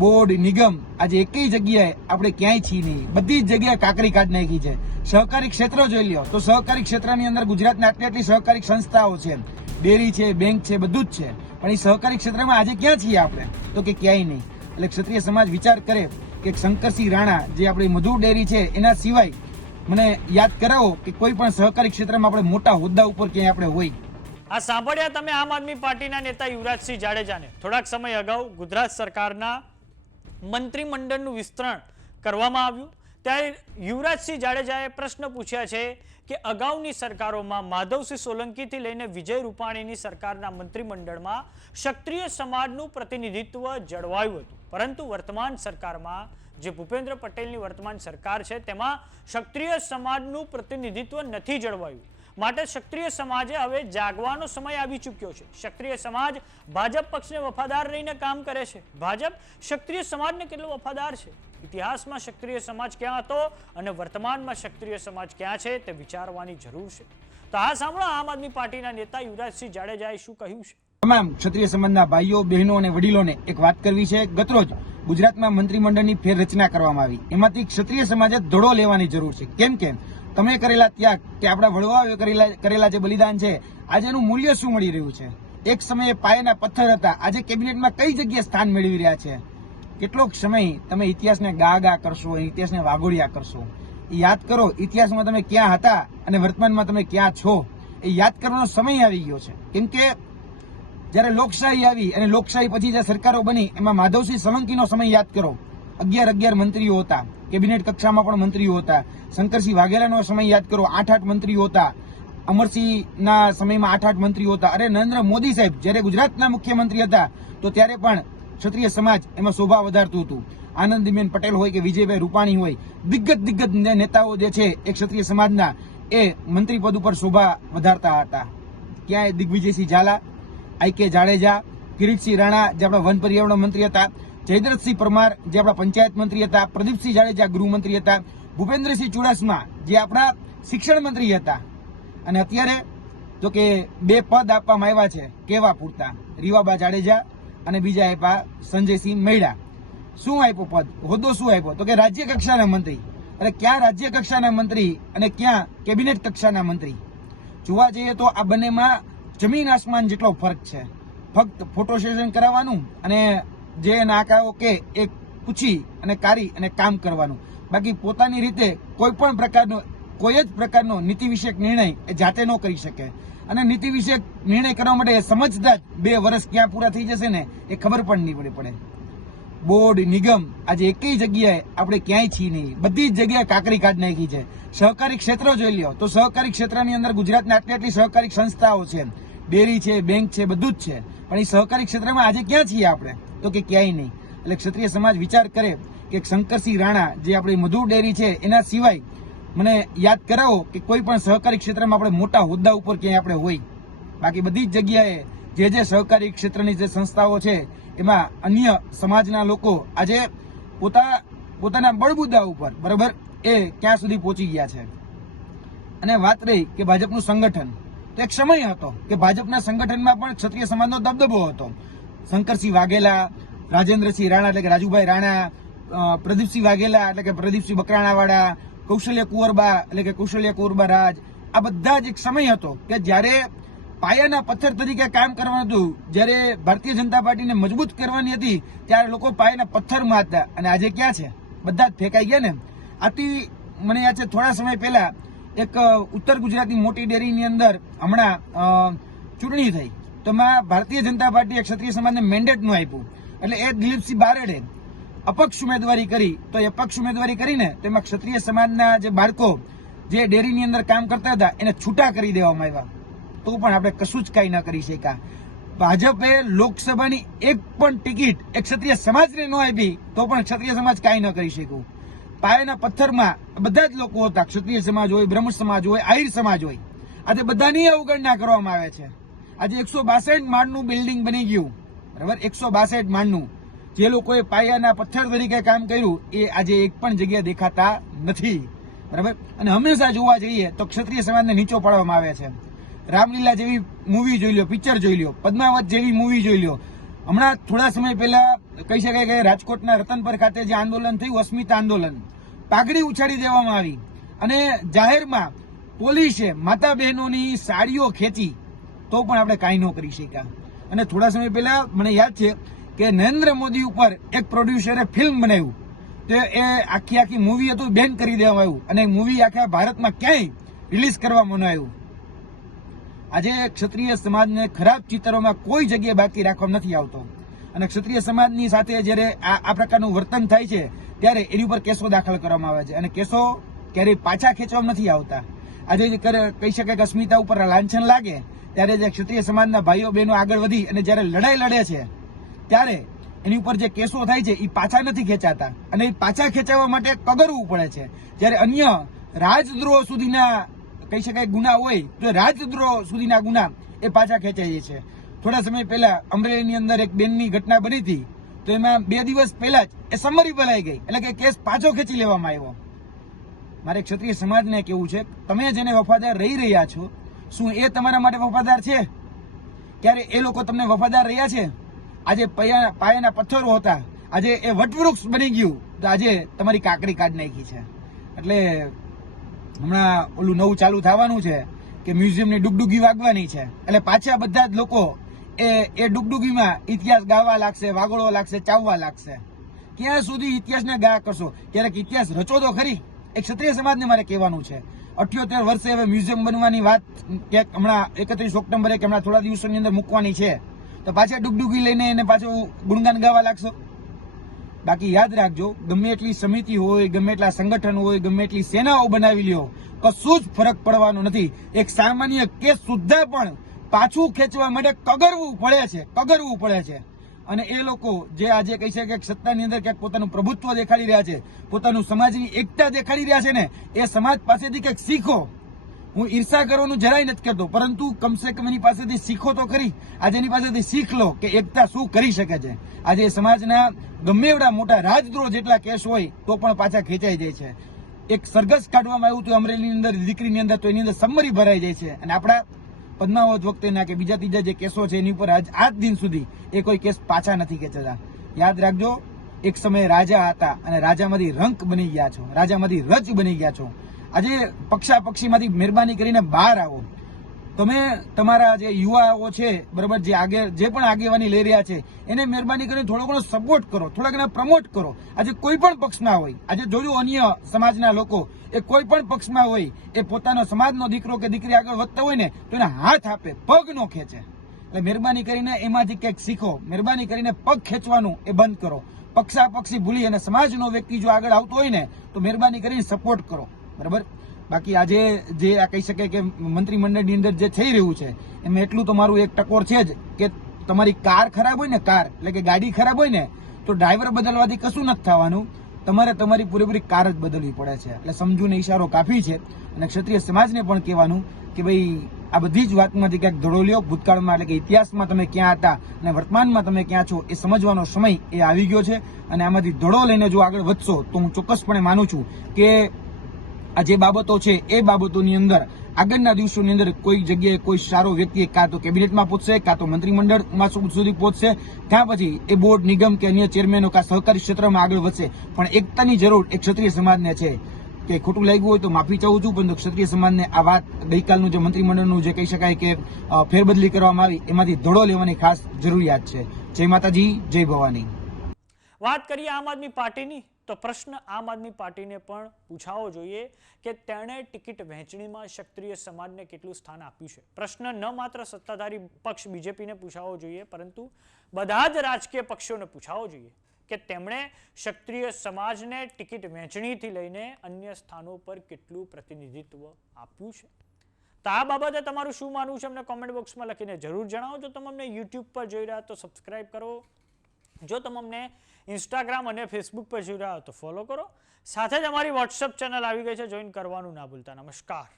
Board, નિગમ આજે એકેય જગ્યાએ આપણે ક્યાંય છીએ નહીં. બધી જ જગ્યાએ કાકરી કાઢ નાખી છે. સહકારી ક્ષેત્ર જોઈ લ્યો તો સહકારી ક્ષેત્રની અંદર ગુજરાતના આટલી સહકારી સંસ્થાઓ છે, ડેરી છે, બેંક છે, બધું જ છે. પણ એ સહકારી ક્ષેત્રમાં આજે ક્યાં છીએ આપણે? તો કે ક્યાંય નહીં. એટલે ક્ષત્રિય સમાજ વિચાર કરે કે શંકરસિંહ રાણા જે આપણી મધુ ડેરી છે એના સિવાય મને યાદ કરાવો કે કોઈ પણ સહકારી ક્ષેત્રમાં આપણે મોટા હોદ્દા ઉપર ક્યાંય આપણે હોય. આ સાંભળ્યા તમે આમ આદમી પાર્ટીના નેતા યુવરાજસિંહ જાડેજાને. થોડાક સમય અગાઉ ગુજરાત સરકારના મંત્રીમંડળનું વિસ્તરણ કરવામાં આવ્યું ત્યારે યુવરાજસિંહ જાડેજાએ પ્રશ્ન પૂછ્યા છે કે અગાઉની સરકારોમાં માધવસિંહ સોલંકીથી લઈને વિજય રૂપાણીની સરકારના મંત્રીમંડળમાં ક્ષત્રિય સમાજનું પ્રતિનિધિત્વ જળવાયું હતું, પરંતુ વર્તમાન સરકારમાં જે ભૂપેન્દ્ર પટેલની વર્તમાન સરકાર છે તેમાં ક્ષત્રિય સમાજનું પ્રતિનિધિત્વ નથી જળવાયું. માટે ક્ષત્રિય સમાજે હવે જાગવાનો સમય આવી ચૂક્યો છે. ક્ષત્રિય સમાજ ભાજપ પક્ષને વફાદાર રહીને કામ કરે છે. ભાજપ ક્ષત્રિય સમાજને કેટલો વફાદાર છે? ઇતિહાસમાં ક્ષત્રિય સમાજ ક્યાં હતો અને વર્તમાનમાં ક્ષત્રિય સમાજ ક્યાં છે તે વિચારવાની જરૂર છે. તો આ સાંભળો આમ આદમી પાર્ટીના નેતા યુવરાજસિંહ જાડેજાએ શું કહ્યું છે. તમામ ક્ષત્રિય સમાજના ભાઈઓ, બહેનો અને વડીલોને એક વાત કરવી છે. ગતરોજ ગુજરાતમાં મંત્રીમંડળની ફેરરચના કરવામાં આવી. એમાંથી ક્ષત્રિય સમાજે ધડો લેવાની જરૂર છે. કેમ કે તમે કરેલા ત્યાગ કે આપણા વડવાઓએ કરેલા જે બલિદાન છે, આજે એનું મૂલ્ય શું મળી રહ્યું છે? એક સમયે પાયાના પથ્થર હતા, આજે કેબિનેટમાં કઈ જગ્યાએ સ્થાન મેળવી રહ્યા છે? કેટલોક સમય તમે ઇતિહાસને ગા કરશો, ઇતિહાસને વાગોળિયા કરશો. એ યાદ કરો ઇતિહાસમાં તમે ક્યાં હતા અને વર્તમાનમાં તમે ક્યાં છો. એ યાદ કરવાનો સમય આવી ગયો છે. કેમ કે જયારે લોકશાહી આવી અને લોકશાહી પછી જે સરકારો બની એમાં માધવસિંહ સોલંકીનો સમય યાદ કરો. 11 મંત્રીઓ હતા, કેબિનેટ કક્ષામાં પણ મંત્રીઓ હતા. શંકરસિંહ વાઘેલાનો સમય યાદ કરો, 8 મંત્રીઓ હતા. અમરસિંહના સમયમાં 8 મંત્રીઓ હતા. અરે નરેન્દ્ર મોદી સાહેબ જયારે ગુજરાતના મુખ્યમંત્રી હતા તો ત્યારે પણ ક્ષત્રિય સમાજ એમાં શોભા વધારતું હતું. આનંદીબેન પટેલ હોય કે વિજયભાઈ રૂપાણી હોય, દિગ્ગજ નેતાઓ જે છે એ ક્ષત્રિય સમાજના એ મંત્રી પદ ઉપર શોભા વધારતા હતા. ક્યાંય દિગ્વિજયસિંહ ઝાલા, આઈ.કે. જાડેજા, કિરીટસિંહ રાણા જે આપણા વન પર્યાવરણ મંત્રી હતા, જયદ્રથસિંહ પરમાર જે આપણા પંચાયત મંત્રી હતા, પ્રદીપસિંહ જાડેજા ગૃહમંત્રી હતા, ભૂપેન્દ્રસિંહ ચુડાસમા જે આપણા શિક્ષણ મંત્રી હતા. અને અત્યારે જો કે 2 પદ આપવામાં આવ્યા છે, કેવા પૂરતા, રીવાબા જાડેજા અને બીજા આપ્યા સંજયસિંહ મૈડા. શું આપ્યો પદ, હોદ્દો શું આપ્યો? તો કે રાજ્ય કક્ષાના મંત્રી. અરે ક્યાં રાજ્ય કક્ષાના મંત્રી અને ક્યાં કેબિનેટ કક્ષાના મંત્રી? જોવા જઈએ તો આ બંનેમાં જમીન આસમાન જેટલો ફરક છે. ફક્ત ફોટો સેશન કરાવવાનું અને જે નાકાઓ કે એક પૂછી અને કારી અને કામ કરવાનું. બાકી પોતાની રીતે કોઈ જ પ્રકારનો નીતિ વિષયક નિર્ણય એ જાતે ન કરી શકે. અને નીતિ વિષયક નિર્ણય કરવા માટે સમજતા જ 2 વર્ષ ક્યાં પૂરા થઈ જશે ને એ ખબર પણ નહીં પડે. બોર્ડ, નિગમ આજે એકેય જગ્યાએ આપણે ક્યાંય છીએ નહીં. બધી જ જગ્યાએ કાકરી કાઢ નાખી છે. સહકારી ક્ષેત્ર જોઈ લ્યો તો સહકારી ક્ષેત્રની અંદર ગુજરાતના આટલી સહકારી સંસ્થાઓ છે, ડેરી છે, બેંક છે, બધું જ છે. પણ એ સહકારી ક્ષેત્રમાં આજે ક્યાં છીએ આપણે? તો કે ક્યાંય નહીં. એટલે ક્ષત્રિય સમાજ વિચાર કરે કે શંકરસિંહ રાણા જે આપણી મધુ ડેરી છે એના સિવાય મને યાદ કરાવો કે કોઈ પણ સહકારી ક્ષેત્રમાં આપણે મોટા હોદ્દા ઉપર ક્યાંય આપણે હોય. બાકી બધી જ જગ્યાએ જે સહકારી ક્ષેત્રની જે સંસ્થાઓ છે એમાં અન્ય સમાજના લોકો આજે પોતાના બળબુદ્દા ઉપર બરાબર એ ક્યાં સુધી પહોંચી ગયા છે. અને વાત રહી કે ભાજપનું સંગઠન, તો એક સમય હતો કે ભાજપના સંગઠનમાં પણ ક્ષત્રિય સમાજનો દબદબો હતો. શંકરસિંહ વાઘેલા, રાજેન્દ્રસિંહ રાણા એટલે કે રાજુભાઈ રાણા, પ્રદીપસિંહ વાઘેલા એટલે કે પ્રદીપસિંહ બકરાણાવાળા, કૌશલ્ય કુંવરબા એટલે કે કૌશલ્ય કુંવરબા રાજ, આ બધા જ એક સમય હતો કે જ્યારે પાયાના પથ્થર તરીકે કામ કરવાનું હતું. જ્યારે ભારતીય જનતા પાર્ટીને મજબૂત કરવાની હતી ત્યારે લોકો પાયાના પથ્થરમાં હતા. અને આજે ક્યાં છે? બધા જ ફેંકાઈ ગયા ને. આથી મને યાદ છે થોડા સમય પહેલા એક ઉત્તર ગુજરાતની મોટી ડેરીની અંદર હમણાં ચૂંટણી થઈ તો એમાં ભારતીય જનતા પાર્ટીએ ક્ષત્રિય સમાજને મેન્ડેટ નું આપ્યું. એટલે એ દિલીપસિંહ બારડે અપક્ષ ઉમેદવારી કરી તો એ અપક્ષ ઉમેદવારી કરીને તેમાં ક્ષત્રિય સમાજના જે બાળકો જે ડેરીની અંદર કામ કરતા હતા એને છૂટા કરી દેવામાં આવ્યા. તો પણ આપણે કશું જ કઈ ન કરી શક્યા. ભાજપે લોકસભાની એક પણ ટિકિટ એક ક્ષત્રિય સમાજને ન આપી તો પણ ક્ષત્રિય સમાજ કાંઈ ન કરી શક્યું. પાયાના પથ્થરમાં બધા જ લોકો હતા. ક્ષત્રિય સમાજ હોય, બ્રહ્મ સમાજ હોય, આહિર સમાજ હોય. આજે બધાની અવગણના કરવામાં આવે છે. આજે 162 માળનું બિલ્ડિંગ બની ગયું, બરાબર, 162 માળનું. જે લોકોએ પાયાના પથ્થર તરીકે કામ કર્યું એ આજે એક પણ જગ્યાએ દેખાતા નથી, બરાબર. અને હંમેશા જોવા જઈએ તો ક્ષત્રિય સમાજને નીચો પાડવામાં આવે છે. રામલીલા જેવી મૂવી જોઈ લો, પિક્ચર જોઈ લો, પદ્માવત જેવી મૂવી જોઈ લો. હમણાં થોડા સમય પહેલા કહી શકાય કે રાજકોટના રતનપર ખાતે જે આંદોલન થયું, અસ્મિતા આંદોલન, પાઘડી ઉછાળી દેવામાં આવી અને જાહેરમાં પોલીસે માતા બહેનોની સાડીઓ ખેંચી તો પણ આપણે કાંઈ ન કરી શક્યા. અને થોડા સમય પહેલા મને યાદ છે કે નરેન્દ્ર મોદી ઉપર એક પ્રોડ્યુસરે ફિલ્મ બનાવ્યું, તો એ આખી મૂવી હતું બેન કરી દેવામાં આવ્યું અને મૂવી આખા ભારતમાં ક્યાંય રિલીઝ કરવામાં ન આવ્યું. આજે ક્ષત્રિય સમાજને ખરાબ ચિત્રોમાં કોઈ જગ્યાએ બાકી રાખવામાં નથી આવતો અને ક્ષત્રિય સમાજની સાથે જ્યારે આ પ્રકારનું વર્તન થાય છે ત્યારે એની ઉપર કેસો દાખલ કરવામાં આવે છે અને કેસો ક્યારેય પાછા ખેંચવામાં નથી આવતા. આજે કહી શકાય કે અસ્મિતા ઉપર લાંછન લાગે ત્યારે જે ક્ષત્રિય સમાજના ભાઈઓ બહેનો આગળ વધી અને જ્યારે લડાઈ લડે છે ત્યારે એની ઉપર જે કેસો થાય છે એ પાછા નથી ખેંચાતા અને એ પાછા ખેંચાવવા માટે કગરવું પડે છે. જ્યારે અન્ય રાજદ્રોહ સુધીના કહી શકાય ગુના હોય તો રાજદ્રોહ સુધીના ગુના એ પાછા ખેંચાય છે. થોડા સમય પહેલા અમરેલીની અંદર એક બેનની ઘટના બની હતી, તો એમાં 2 દિવસ પહેલા જ એ સમરી ભલાઈ ગઈ, એટલે કે કેસ પાછો ખેંચી લેવામાં આવ્યો. મારે ક્ષત્રિય સમાજને કેવું છે, તમે જેને વફાદાર રહી રહ્યા છો, શું એ તમારા માટે વફાદાર છે? ક્યારે એ લોકો તમને વફાદાર રહ્યા છે? આજે પાયાના પથ્થરો હતા, આજે એ વટવૃક્ષ બની ગયું, તો આજે તમારી કાકડી કાઢી નાખી છે. એટલે હમણાં ઓલું નવું ચાલુ થવાનું છે કે મ્યુઝિયમની ડુગડુગી વાગવાની છે, એટલે પાછા બધા જ લોકો એ ડુગડુગીમાં ઇતિહાસ ગાવા લાગશે, વાગોળવા લાગશે, ચાવવા લાગશે. ક્યાં સુધી ઇતિહાસને ગા કરશો? ક્યારેક ઇતિહાસ રચો તો ખરી. એક ક્ષત્રિય સમાજને મારે કહેવાનું છે, 78 વર્ષે હવે મ્યુઝિયમ બનવાની વાત ક્યાંક હમણાં 31 ઓક્ટોબરે કે હમણાં થોડા દિવસોની અંદર મૂકવાની છે, તો પાછા ડુગડુગી લઈને એને પાછું ગુણગાન ગાવા લાગશો. બાકી યાદ રાખજો, ગમે એટલી સમિતિ હોય, ગમે એટલા સંગઠન હોય, ગમે એટલી સેનાઓ બનાવી લ્યો, કશું જ ફરક પડવાનો નથી. એક સામાન્ય કેસ સુદ્ધા પણ પાછું ખેંચવા માટે કગરવું પડે છે. અને એ લોકો જે આજે કહી છે કે સત્તાની અંદર ક્યાંક પોતાનું પ્રભુત્વ દેખાડી રહ્યા છે, પોતાનું સમાજની એકતા દેખાડી રહ્યા છે ને, એ સમાજ પાસેથી કંઈક શીખો. હું ઈર્ષા કરવાનું જરાય નથી કરતો, પરંતુ કમસે કમ એની પાસેથી શીખો તો ખરી. આજે એની પાસેથી શીખ લો કે એકતા શું કરી શકે છે. આજે સમાજના ગમે એવડા મોટા રાજદ્રોહ જેટલા કેસ હોય તો પણ પાછા ખેંચાઈ જાય છે. એક સરઘસ કાઢવામાં આવ્યું હતું અમરેલીની અંદર દીકરીની અંદર, તો એની અંદર સમરી ભરાઈ જાય છે. અને આપણા પદ્માવત વખતેના કે બીજા ત્રીજા જે કેસો છે એની ઉપર આજ દિન સુધી એ કોઈ કેસ પાછા નથી ખેંચાતા. યાદ રાખજો, એક સમયે રાજા હતા અને રાજામાંથી રંક બની ગયા છો, રાજામાંથી રજ બની ગયા છો. આજે પક્ષાપક્ષીમાંથી મહેરબાની કરીને બહાર આવો. તમે તમારા જે યુવાઓ છે બરાબર, જે પણ આગેવાની લઈ રહ્યા છે એને મહેરબાની કરીને થોડો ઘણો સપોર્ટ કરો, થોડા ઘણા પ્રમોટ કરો. આજે કોઈ પણ પક્ષમાં હોય, આજે જોજો અન્ય સમાજના લોકો એ કોઈ પણ પક્ષમાં હોય, એ પોતાનો સમાજનો દીકરો કે દીકરી આગળ વધતા હોય ને તો એને હાથ આપે, પગ નો ખેંચે. એટલે મહેરબાની કરીને એમાંથી કંઈક શીખો. મહેરબાની કરીને પગ ખેંચવાનું એ બંધ કરો. પક્ષાપક્ષી ભૂલી અને સમાજનો વ્યક્તિ જો આગળ આવતો હોય ને તો મહેરબાની કરીને સપોર્ટ કરો, બરાબર. બાકી આજે જે આ કહી શકાય કે મંત્રીમંડળની અંદર જે થઈ રહ્યું છે એમાં એટલું તો મારું એક ટકોર છે જ કે તમારી કાર ખરાબ હોય ને, કાર એટલે કે ગાડી ખરાબ હોય ને, તો ડ્રાઈવર બદલવાથી કશું નથી થવાનું, તમારે તમારી પૂરેપૂરી કાર જ બદલવી પડે છે. એટલે સમજૂને ઈશારો કાફી છે. અને ક્ષત્રિય સમાજને પણ કહેવાનું કે ભાઈ આ બધી જ વાતમાંથી ક્યાંક ધડો લ્યો. ભૂતકાળમાં એટલે કે ઇતિહાસમાં તમે ક્યાં હતા અને વર્તમાનમાં તમે ક્યાં છો એ સમજવાનો સમય એ આવી ગયો છે. અને આમાંથી ધડો લઈને જો આગળ વધશો તો હું ચોક્કસપણે માનું છું કે આ જે બાબતો છે એ બાબતોની અંદર આગળના દિવસોની અંદર કોઈ જગ્યાએ કોઈ સારો વ્યક્તિ કાં તો કેબિનેટમાં પહોંચશે, કાં તો મંત્રીમંડળમાં સુધી પહોંચશે, ત્યાં પછી એ બોર્ડ, નિગમ કે અન્ય ચેરમેનો કાં સહકારી ક્ષેત્રમાં આગળ વધશે. પણ એકતાની જરૂર એક ક્ષત્રિય સમાજને છે. કે ખોટું લાગ્યું હોય તો માફી ચાહું છું, પરંતુ ક્ષત્રિય સમાજને આ વાત ગઈકાલનું જે મંત્રીમંડળનું જે કહી શકાય કે ફેરબદલી કરવામાં આવી એમાંથી ધડો લેવાની ખાસ જરૂરિયાત છે. જય માતાજી, જય ભવાની. વાત કરીએ આમ આદમી પાર્ટીની, તો પ્રશ્ન આમ આદમી પાર્ટીને પણ પૂછાવો જોઈએ કે તેણે ટિકિટ વહેંચણીમાં ક્ષત્રિય સમાજને કેટલું સ્થાન આપ્યું છે. પ્રશ્ન ન માત્ર સત્તાધારી પક્ષ બીજેપીને પૂછાવો જોઈએ, પરંતુ બધા જ રાજકીય પક્ષોને પૂછાવો જોઈએ કે તેમણે ક્ષત્રિય સમાજને ટિકિટ વહેંચણીથી લઈને અન્ય સ્થાનો પર કેટલું પ્રતિનિધિત્વ આપ્યું છે. તો આ બાબતે તમારું શું માનવું છે અમને કોમેન્ટ બોક્સમાં લખીને જરૂર જણાવો. જો તમે અમને યુટ્યુબ પર જોઈ રહ્યા તો સબસ્ક્રાઇબ કરો, જો તમે અમને ઇન્સ્ટાગ્રામ અને ફેસબુક પર જોઈ રહ્યા હો તો ફોલો કરો. સાથે જ અમારી વોટ્સઅપ ચેનલ આવી ગઈ છે, જોઈન કરવાનું ના ભૂલતા. નમસ્કાર.